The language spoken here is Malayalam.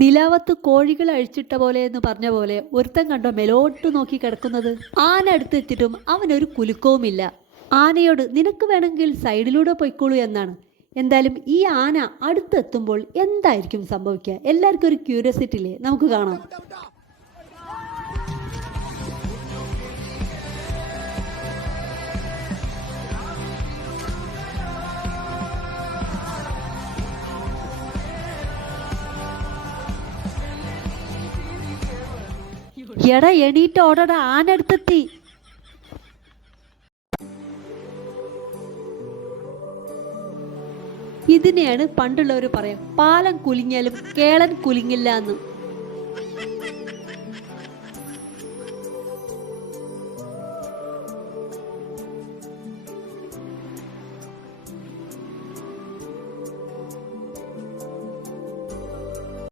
നിലാവത്ത് കോഴികൾ അഴിച്ചിട്ട പോലെ എന്ന് പറഞ്ഞ പോലെ ഒരുത്തൻ കണ്ടോ മെലോട്ട് നോക്കി കിടക്കുന്നത്. ആന അടുത്തെത്തിയിട്ടും അവനൊരു കുലുക്കവുമില്ല. ആനയോട് നിനക്ക് വേണമെങ്കിൽ സൈഡിലൂടെ പൊയ്ക്കോളൂ എന്നാണ്. എന്തായാലും ഈ ആന അടുത്തെത്തുമ്പോൾ എന്തായിരിക്കും സംഭവിക്കുക? എല്ലാവർക്കും ഒരു ക്യൂരിയോസിറ്റി ഇല്ലേ? നമുക്ക് കാണാം. എടാ എണീറ്റ് ഓടടാ, ആന അടുത്തെത്തി. ഇതിനെയാണ് പണ്ടുള്ളവർ പറയാം, പാലം കുലുങ്ങിയാലും കേളൻ കുലുങ്ങില്ല എന്ന്.